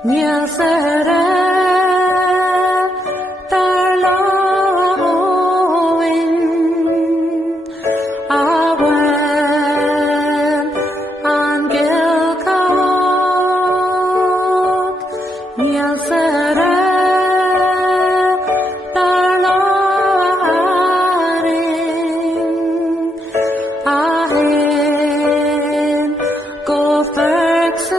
Nyasara tarloin awan angelkak Nyasara tarloaring ahen go first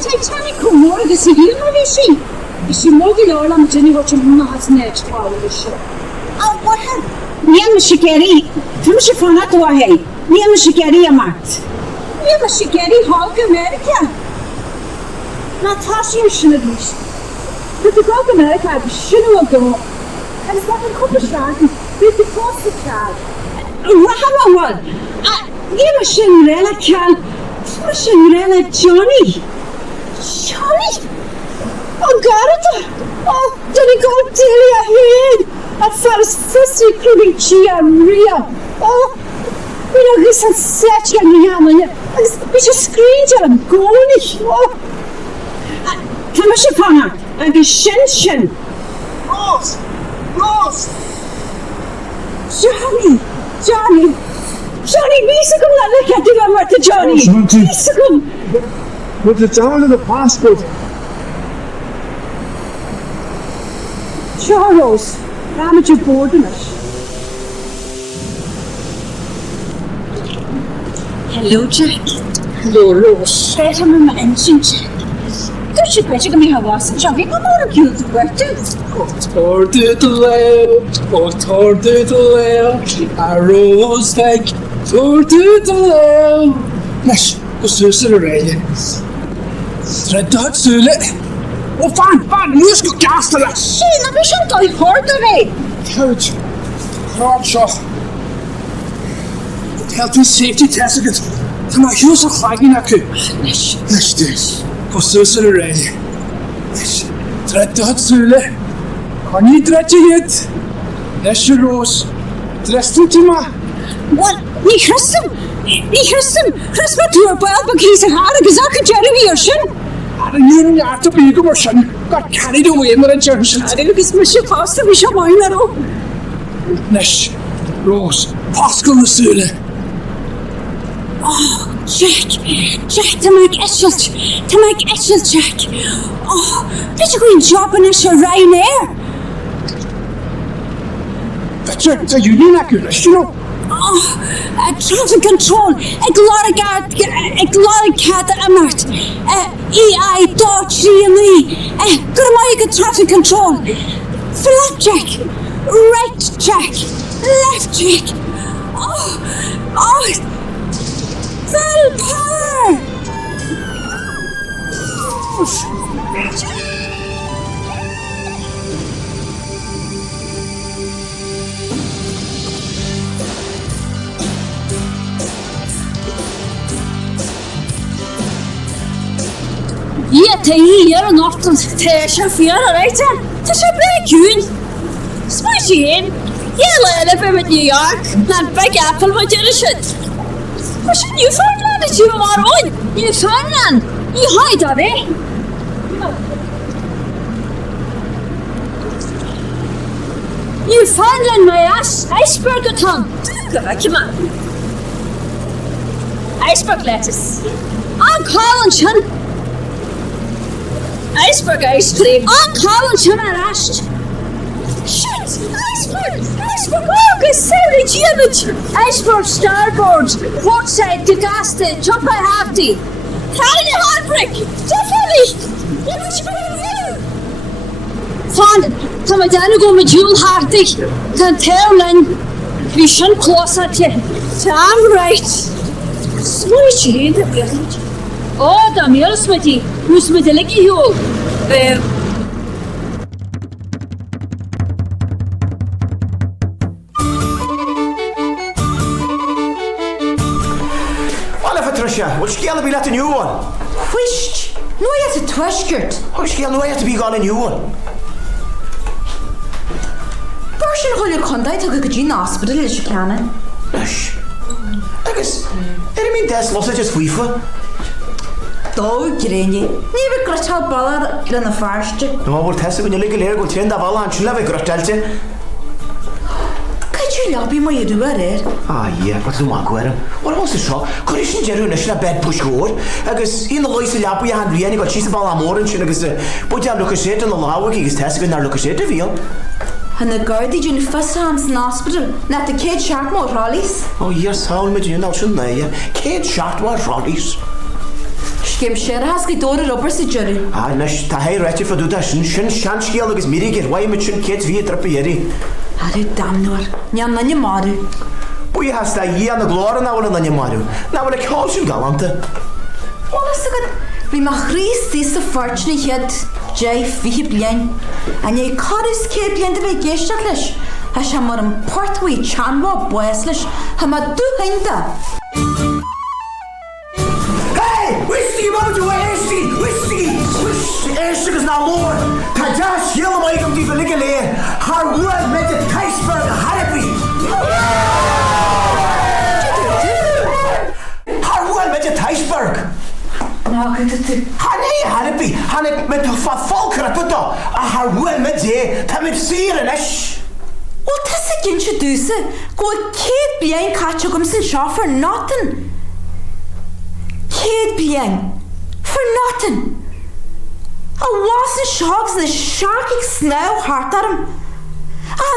Titanic more the civil movie. Is she more the all I'm Jenny what you has net power the show. Oh, what happened? Niam Shikari, from Shifana to a hay. Niam Shikari a mat. Niam Shikari, Hawk America. Natasha Shinabish. But the Hawk America, Shinu go. And it's not a couple of with the cost of child. Rahama, Niam Shinrella can. Shinrella Johnny. Johnny? Oh, God! Oh, Johnny got Delia here! At first, including Chia Ria. Oh, we don't get some such a yammer. We just screamed at him, going. Oh, come on, Shipana. I'm a shin. Rose! Johnny, Bisacum, I look at you, I'm at the Johnny. Bisacum. With the down of the passport. Charles, amateur boarders. Hello, Jack. Hello, Rose. Better mention Jack. Don't you bet you're going to have us and Javi? I'm not cute to work too. A rose like tortilla. Nash, what's this in a rain? Dot Sule. Oh, fan, nu ska kasta det! Tjena, vi ska ta i hårda dig! Coach, hard shot. Health and safety tested. Kan man husa flagging a coup? Nash this. What's this in a rain? Nash, dot Sule. Kan ni drätta hit? Nash Rose. Drästa till mig. What? Ni hysum! Hysum to your bell, but he's a hard because I could Jeremy or shin. You have to be a commercial. Got carried away with a junction. I think it's Mr. Pastor, we shall mind that all. Nash, Rose, Pascal Sule. Oh, Jack, to make Eshel, Jack. Oh, did you go in job in Eshel Ryanair? That's it, the union accurate, you know. Oh, traffic control, a gloric cat amart, EI Dodge GME, good traffic control, flat jack, right jack, left jack, full power! Yeah, here and often chauffeur, right? To big June. Spicy in. Yeah, live in New York. And Big Apple, what you should. What's Newfoundland that you are on? Newfoundland. You hide of it. Newfoundland, my ass. Iceberg or tongue. Come on. Iceberg lettuce. I'm calling, son. Iceberg ice cream. I'm calling to my last. Shit! Iceberg! Oh, good sorry, Jimmy! Iceberg starboard, port side, the gas station, jump by half D. Carry the heartbreak! Definitely! Fond, come on down and go with Jewel Hardy. Can tell Lynn, we shouldn't close at you. I'm right. Sweet, you hear that? Oh, the meal smitty. Who's with the leggy hole? Oliver Trisha, which girl be let a new one? Which? No, I had a twishkert. Which girl do I have to be got a new one? Person hol your contact to go to the hospital as you can. Nish. I guess, I mean, that's lots of just FIFA. Do, Granny. Never got a ballad in the first. No, we'll test it when you look at here, go turn the ball and she'll have a grottelton. Could you lobby my do it? Ah, yeah, but no, I'll go at him. What was the shock? Could you see Jerry in a bed push forward? I guess in the Lois lap, we had really got cheese ball more and she goes, but you look at it in the law, he is testing and look at it, feel. And the guard did you first hands in hospital, not the kid shark more rollies. Oh, yes, how much you know, shouldn't I? Kid shot more rollies. Cím sé has go dóir obair sa juú. Nes tá hé réite fa dúda sin seanscéal agus mirigir bhaimime sin céad bhí trapa dhéirí. Harú damnúir, neam na marú. Buí has tá dhéana glóra náhfuil na marú, náhfuil le cáil sin galanta. Olas agad, bhí mar chrístí sa fortna head fi blian. A é carús cé blian de bheith géisteach leis, a se mar an porthaí teanmha buas leis, ha má dúhainta. Whisky, mama, whisky! Eerst na moor. Kajas, helemaal ik om die verlikken leer. Haar woord met de Keisberg Harpy. Haar woord met de Keisberg. Nou, ik het toe. Nee, Harpy. Han ik met de volkeren putten. Haar woord met ze. Dat met sieren, is. Wat is het kindje duze? Go keet bien katje om zijn schaaf for nothing. Keet bien. For nothing. A wasn't shogs the sharkig snow hart at him.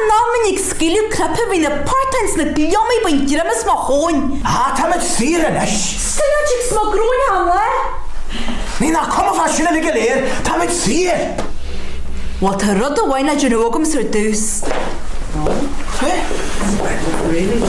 Namen ik skilju klippe wie de partijns na glommy bij grimmes ma hoon. Dat met sieren, is. Stilletjes ma groen hangen. Nee, nou kom van schillen liggen leer. Dat met sier. Wat een rudde wijn dat je ook om zo dus. Really?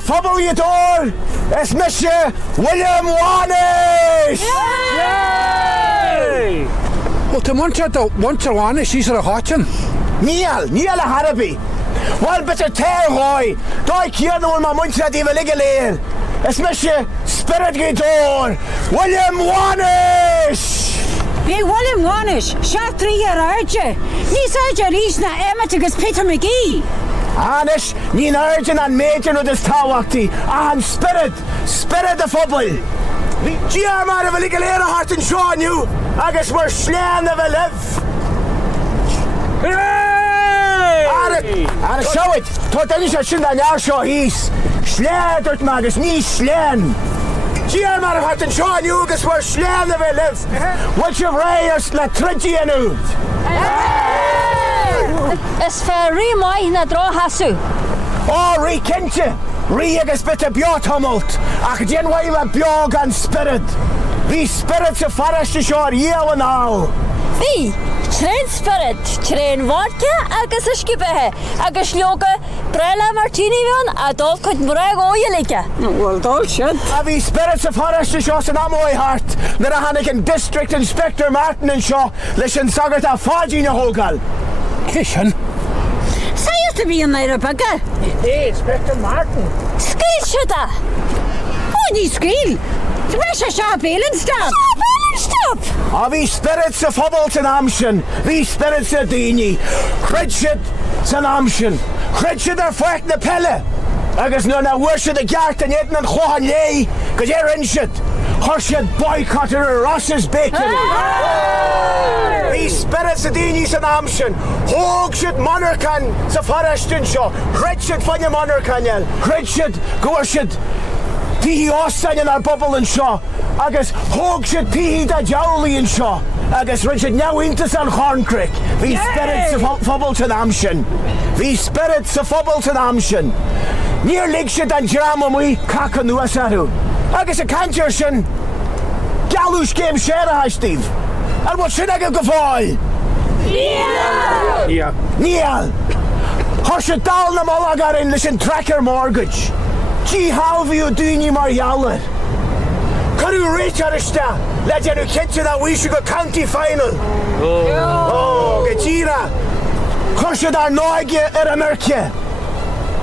Phobal you door! It's Mr. William Wanish! Yay! Well, to want to want she's a hotchin. Neil a Harpy. Well, but a tear hoy. Doi kierno will my muncha di veligaleer. It's Mr. Spirit Gitor, William Wanish! Be William Wanish, shot 3 year archer. He's archer na Emma Peter McGee. Anish, ní urgin an major no this tawachti. An spirit the football. Gia mar of a legal air heart and show you. Agus we're slan of a live. Anish, show it. Totanish a shin an show he's. Slan dort magus, ní slan. Gia mar of heart and show you. Agus we're slan of a live. Which of rayers la trinity anu. Is rí mai na dro hasú. Rí kentje. Rí agus bit a bio tumult. Ach dien waim a bio gan spirit. Bhí spirit sa foreste seo yew an all. Bhí train spirit, train vodka agus iscibethe agus leoga Brella Martini bhíon a dul chuid mraig óilige. Well, dul shit. A bhí spirit sa foreste seo san amói hart. Nar a hannig an District Inspector Martin an seo leis an sagart a fáidí na hógal. Kishan. Say it to be in there, Rebecca. Hey, Inspector Martin. Scíl siúta. Oh, ní scríl. Bheis a seo bélan stop. Stop! A bhí spirit sa phobal san amsin. Bhí spirit sa daoine. Chrid siad san amsin. Chrid siad ar foicht na pelle. Agus nó na bhuair siad a gceart an éan an chóhan lé, go éireann siad. Chur siad boycottar a Ross's Bakery. Bhí spirit sa daoine san amsin. Thóg siad monarchan sa forrestin seo. Chrid siad fanne monarchanel. Chrid siad goir siad Pihí óstain ar bobal an seo, agus thóg siad pihí da jowlaí an seo, agus rin siad neamhíntas an Chorncrick. Bhí spirit sa phobal san amsin. Bhí spirit sa phobal san amsin. Níor lig siad an drama mui cacan nuas arú. Agus a cantir sin, galús céim séra Steve. Ar bhfuil sin aga go fáil. Níl! Thir siad dal na molla garin leis an tracker mortgage. Gee halbhí ó daoine mar jaller. Tarú réiteariste le déanú cinnte a bhí go county final. Ó, go tíra. Chuirsead ar náige ar Americe.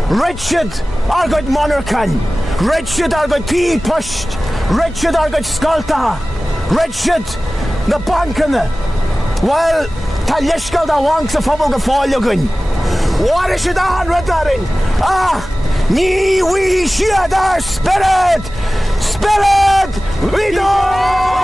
Richard argad Monarchan. Richard argad tí post. Richard argad scolta. Richard na bancana. Well, tá leiscail dá bhaing sa phobal go fáil agan. What is it on, Redarin? Ní bhí siad ar spirit! Spirit! We know!